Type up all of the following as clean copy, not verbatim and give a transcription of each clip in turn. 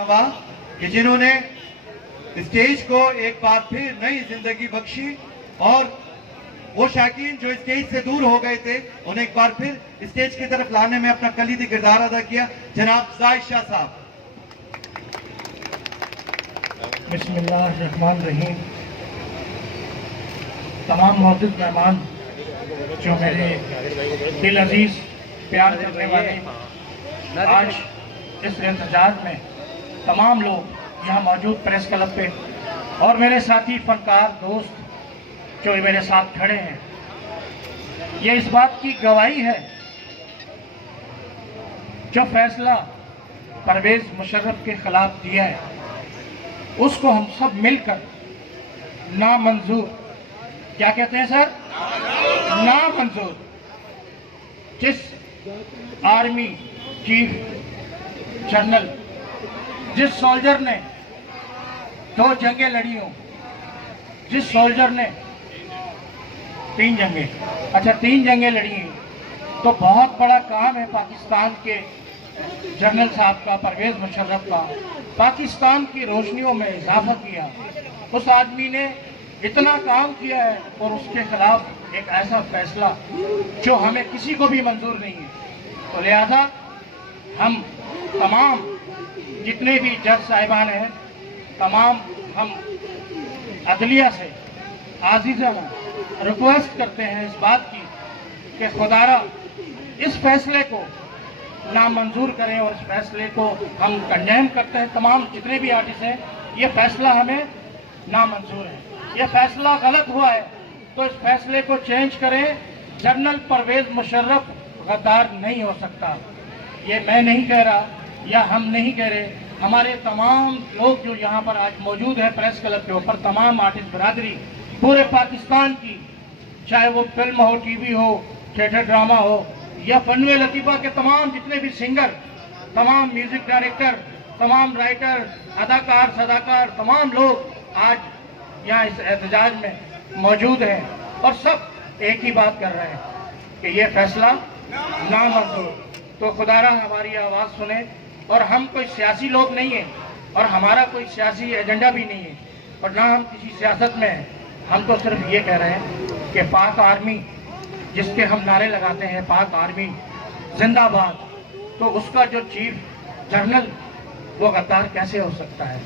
नवा कि जिन्होंने स्टेज को एक बार फिर नई जिंदगी बख्शी और वो शाकीन जो स्टेज से दूर हो गए थे उन्हें एक बार फिर स्टेज की तरफ लाने में अपना कलीदी किरदार अदा किया। जनाब जाहिद शाह साहब। बिस्मिल्लाहिर्रहमानिर्रहीम। तमाम मौजूद मेहमान जो मेरे दिल अजीज प्यार करने वाले, आज इस एहतजाज में तमाम लोग यहाँ मौजूद प्रेस क्लब पे और मेरे साथी फनकार दोस्त जो मेरे साथ खड़े हैं, ये इस बात की गवाही है जो फैसला परवेज मुशर्रफ के खिलाफ दिया है उसको हम सब मिलकर नामंजूर, क्या कहते हैं सर, नामंजूर, जिस आर्मी चीफ जनरल, जिस सोल्जर ने 2 जंगें लड़ी हो, जिस सोल्जर ने 3 जंगें लड़ी हैं, तो बहुत बड़ा काम है पाकिस्तान के जनरल साहब का, परवेज मुशर्रफ का। पाकिस्तान की रोशनियों में इजाफा किया, उस आदमी ने इतना काम किया है और उसके खिलाफ एक ऐसा फैसला जो हमें किसी को भी मंजूर नहीं है। तो लिहाजा हम तमाम जितने भी जज साहिबान हैं, तमाम हम अदलिया से आजीज़ाना रिक्वेस्ट करते हैं इस बात की कि खुदारा इस फैसले को नामंजूर करें और इस फैसले को हम कंडेम करते हैं। तमाम जितने भी आर्टिस्ट हैं, ये फैसला हमें नामंजूर है, ये फैसला गलत हुआ है, तो इस फैसले को चेंज करें। जनरल परवेज मुशर्रफ गद्दार नहीं हो सकता। ये मैं नहीं कह रहा या हम नहीं कह रहे, हमारे तमाम लोग जो यहाँ पर आज मौजूद है प्रेस क्लब के ऊपर, तमाम आर्टिस्ट बरादरी पूरे पाकिस्तान की, चाहे वो फिल्म हो, टीवी हो, थिएटर ड्रामा हो या फनवे लतीफ़ा के तमाम जितने भी सिंगर, तमाम म्यूजिक डायरेक्टर, तमाम राइटर, अदाकार, सदाकार, तमाम लोग आज यहाँ इस एहतजाज में मौजूद हैं और सब एक ही बात कर रहे हैं कि ये फैसला नामंजूर। तो खुदारा हमारी आवाज़ सुने, और हम कोई सियासी लोग नहीं हैं और हमारा कोई सियासी एजेंडा भी नहीं है और ना हम किसी सियासत में हैं। हम तो सिर्फ ये कह रहे हैं कि पाक आर्मी जिसके हम नारे लगाते हैं, पाक आर्मी जिंदाबाद, तो उसका जो चीफ जनरल वो गद्दार कैसे हो सकता है।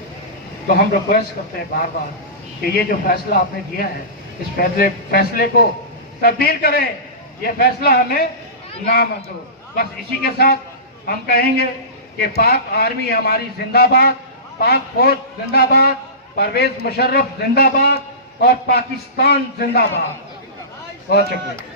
तो हम रिक्वेस्ट करते हैं बार बार कि ये जो फैसला आपने दिया है, इस फैसले को तब्दील करें, ये फैसला हमें नामंजूर। बस इसी के साथ हम कहेंगे कि पाक आर्मी हमारी जिंदाबाद, पाक फौज जिंदाबाद, परवेज मुशर्रफ जिंदाबाद और पाकिस्तान जिंदाबाद। बहुत शुक्रिया।